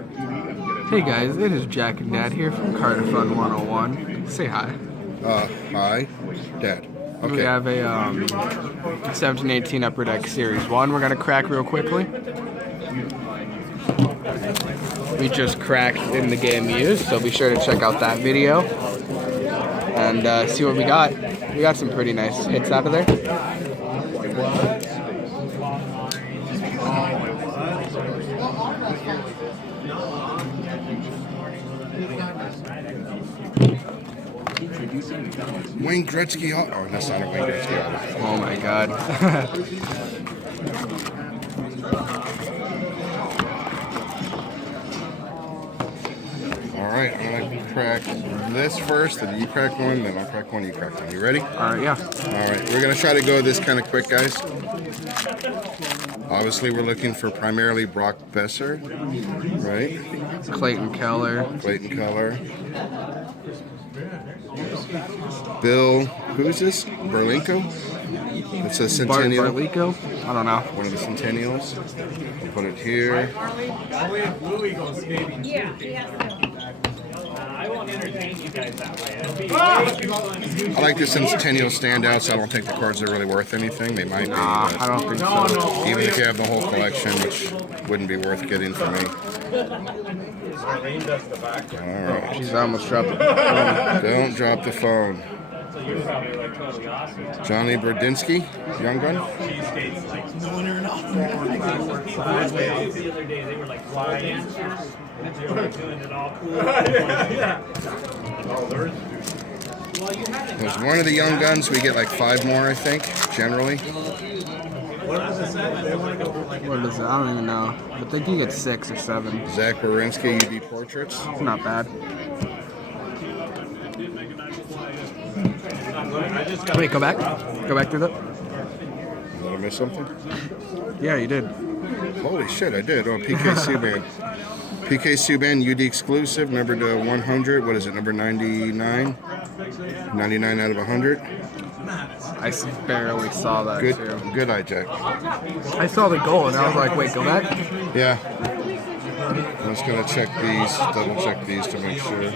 Hey guys, it is Jack and Dad here from Carter Fun 101. Say hi. Hi, Dad. Okay. We have a 1718 Upper Deck Series 1 we're going to crack real quickly. We just cracked in the game used, so be sure to check out that video and see what we got. We got some pretty nice hits out of there. Wayne Gretzky. Oh, that's not a Wayne Gretzky. Oh my god. All right, I'm gonna crack this first, then you crack one, then I'll crack one, you crack one. You ready? Alright, yeah. All right, we're gonna try to go this kind of quick, guys. Obviously, we're looking for primarily Brock Besser, right? Clayton Keller. Clayton Keller. Bill, who's this? Berlinko? It's a Centennial. Bartolico? I don't know. One of the Centennials. I'll put it here. I won't entertain you guys that way. I like the Centennial standouts. I don't think the cards are really worth anything. They might be. Nah, I don't think so. Even if you have the whole collection, which wouldn't be worth getting for me. Alright. Jeez, I almost dropped it. Don't drop the phone. Johnny Burdinsky, Young Gun. The other day they were like fly dancers. They were doing it all cool. There's one of the Young Guns. We get like 5 more, I think, generally. What is it? I don't even know. I think you get 6 or 7. Zach Werenski, UD Portraits. It's not bad. Wait, go back. Go back through the... Did I miss something? Yeah, you did. Holy shit, I did. Oh, PK Subban. PK Subban, UD exclusive, number to 100. What is it, number 99? 99 out of 100. I barely saw that, Good, too. good eye, Jack. I saw the goal, and I was like, wait, go back? Yeah. I'm just going to check these, double check these to make sure.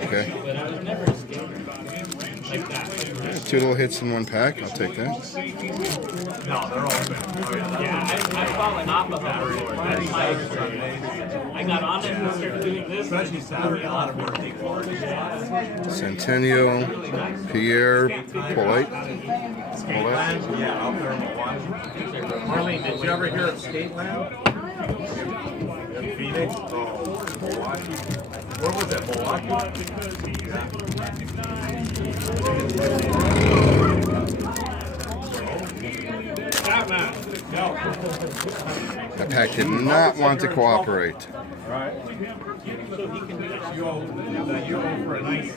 Okay. Yeah, 2 little hits in 1 pack. I'll take that. No, they're all good. Yeah, I've fallen off of that. I got on it and started doing this. Especially Saturday, a lot of birthday cards. Centennial, Pierre, Polite. Yeah, out there in Milwaukee. Marlene, did you ever hear of Skateland? In Phoenix? Oh, Milwaukee. Where was that, Milwaukee? That pack did not want to cooperate.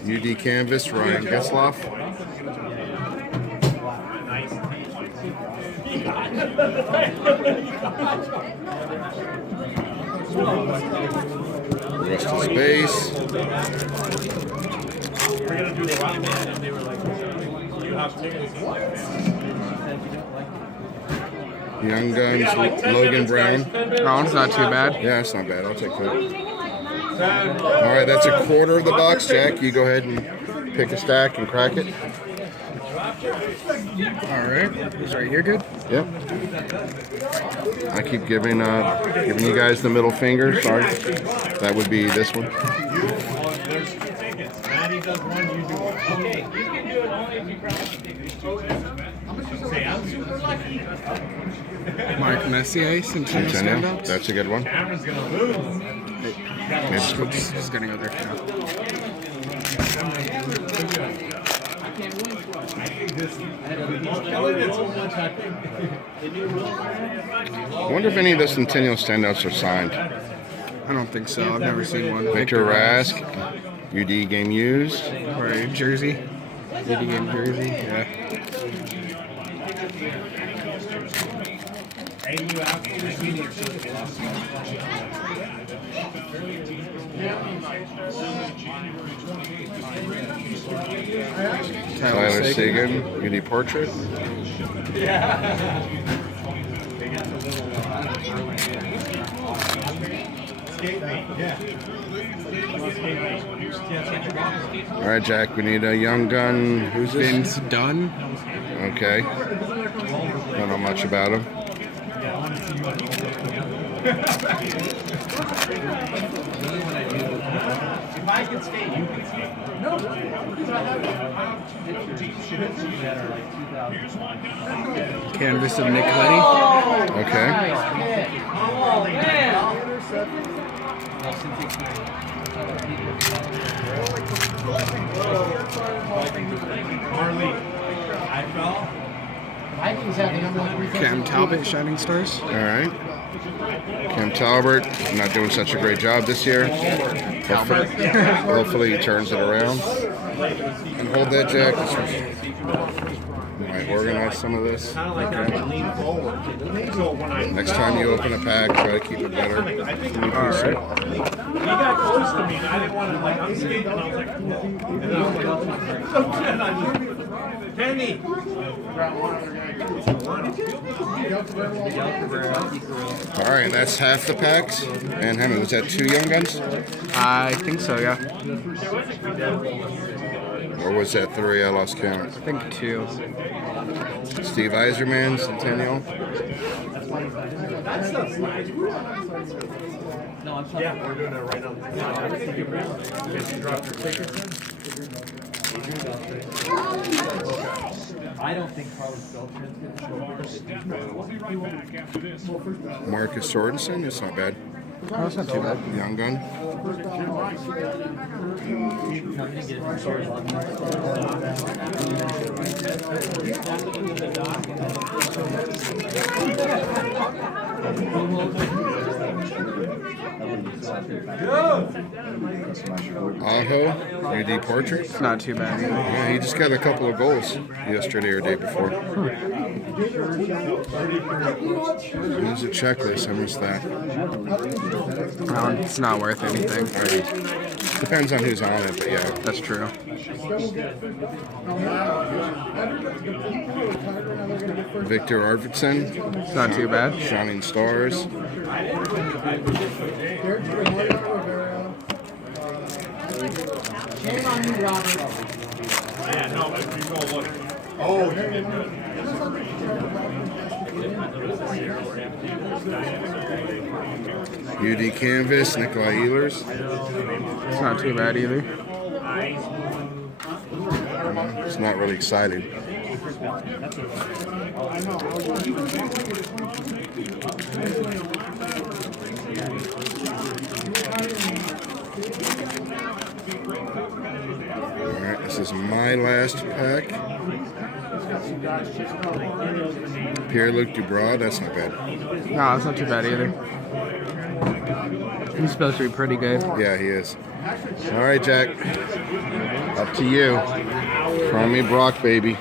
UD Canvas, Ryan Getzloff. Rest of space. We're gonna do the rock band, and they were like, "You have tickets." Young Guns, Logan Brown. No, it's not too bad. Yeah, it's not bad. I'll take that. All right, that's a quarter of the box, Jack. You go ahead and pick a stack and crack it. Alright. Is right here good? Yep. I keep giving you guys the middle finger. Sorry. That would be this one. Okay, you can do it only if you grab the tickets. Mark Messier, Centennial standouts. That's a good one. Cameron's gonna lose. Just gonna go there for now. I wonder if any of the Centennial standouts are signed. I don't think so. I've never seen one. Victor Rask, UD game used. Or a jersey. UD game jersey. Yeah. Tyler Sagan, UD Portrait. All right, Jack, we need a young gun. Who's this? Vince Dunn. Okay. Don't know much about him. If I can skate, you can skate. No. Canvas of Nick Letty. Okay. Oh, man. Marley, I fell. Vikings have the number 1 3 Cam Talbot, Shining Stars. All right. Cam Talbot, not doing such a great job this year. Hopefully he turns it around. And hold that, Jack. Might organize some of this. Kind of like I can lean forward. So when I Next time you open a pack, try to keep it better. I think All right. he got close to me, and I didn't want to, like, I'm skating, and I was like, and I was like, Penny! All right, that's half the packs. And how many? Was that 2 young guns? I think so, yeah. Or was that 3? I lost count. I think 2. Steve Eiserman, Centennial. Yeah, we're doing it right now. I don't think Carlos Beltran's going to show up. Marcus Sorensen. It's not bad. Oh, that's not too bad. Young gun. Aho, UD Portrait. It's not too bad either. Yeah, he just got a couple of goals yesterday or day before. There's a checklist. I missed that. No, it's not worth anything. Depends on who's on it, but yeah. That's true. Victor Arvidsson, It's not too bad. Shining Stars. Shame on you, Robert. Yeah, no, if you go look. Oh, UD Canvas, Nikolai Ehlers. It's not too bad either. It's not really exciting. Alright, this is my last pack. Pierre-Luc Dubois, that's not bad. No, it's not too bad either. He's supposed to be pretty good. Yeah, he is. Alright, Jack. Up to you. Cromie Brock, baby.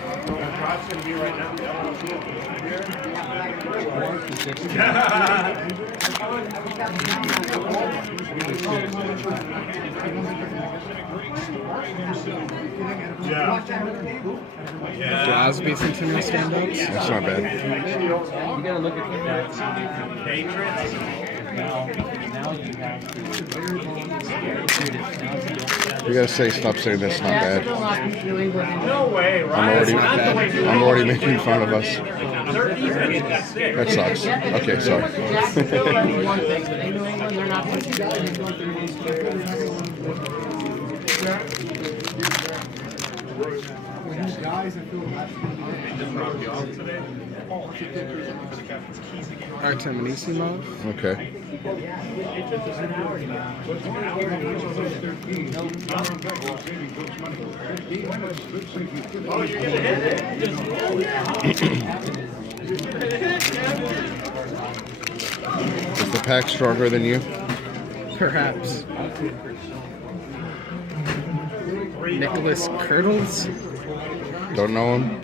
Crosby Centennial standouts. That's not bad. You gotta look at the Patriots. now you have to. You gotta stop saying that's not bad. No way, right? I'm already making fun of us. Their defense got sick. That sucks. Okay, sorry. Jacksonville, that's one thing, but in New England, they're not going to Artem Anisimov. Okay. Is the pack stronger than you? Perhaps. Nicholas Kirtles. Don't know him?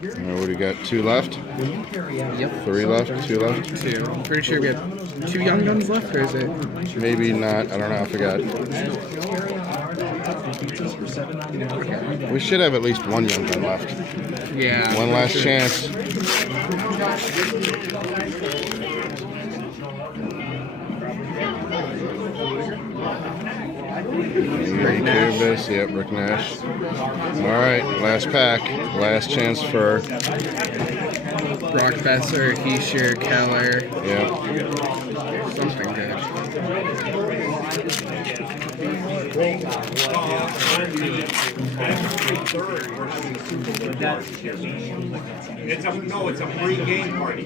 What do we got? 2 left? Yep. 3 left? 2 left? 2. I'm pretty sure we have 2 Young Guns left, or is it? Maybe not. I don't know. I forgot. We should have at least 1 Young Gun left. Yeah. One last chance. Rick Nash. Yep, Rick Nash. All right, last pack. Last chance for Brock Besser, Heischer, Keller. Yep. Something good. It's a free game party.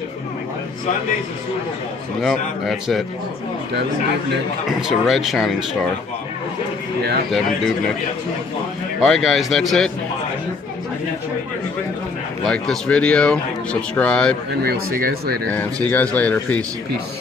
Sunday's a Super Bowl. So Nope, Saturday. that's it. Devin Dubnyk. It's a red shining star. Yeah. Devin Dubnyk. All right, guys, that's it. Like this video, subscribe, And we will see you guys later. and see you guys later. Peace. Peace.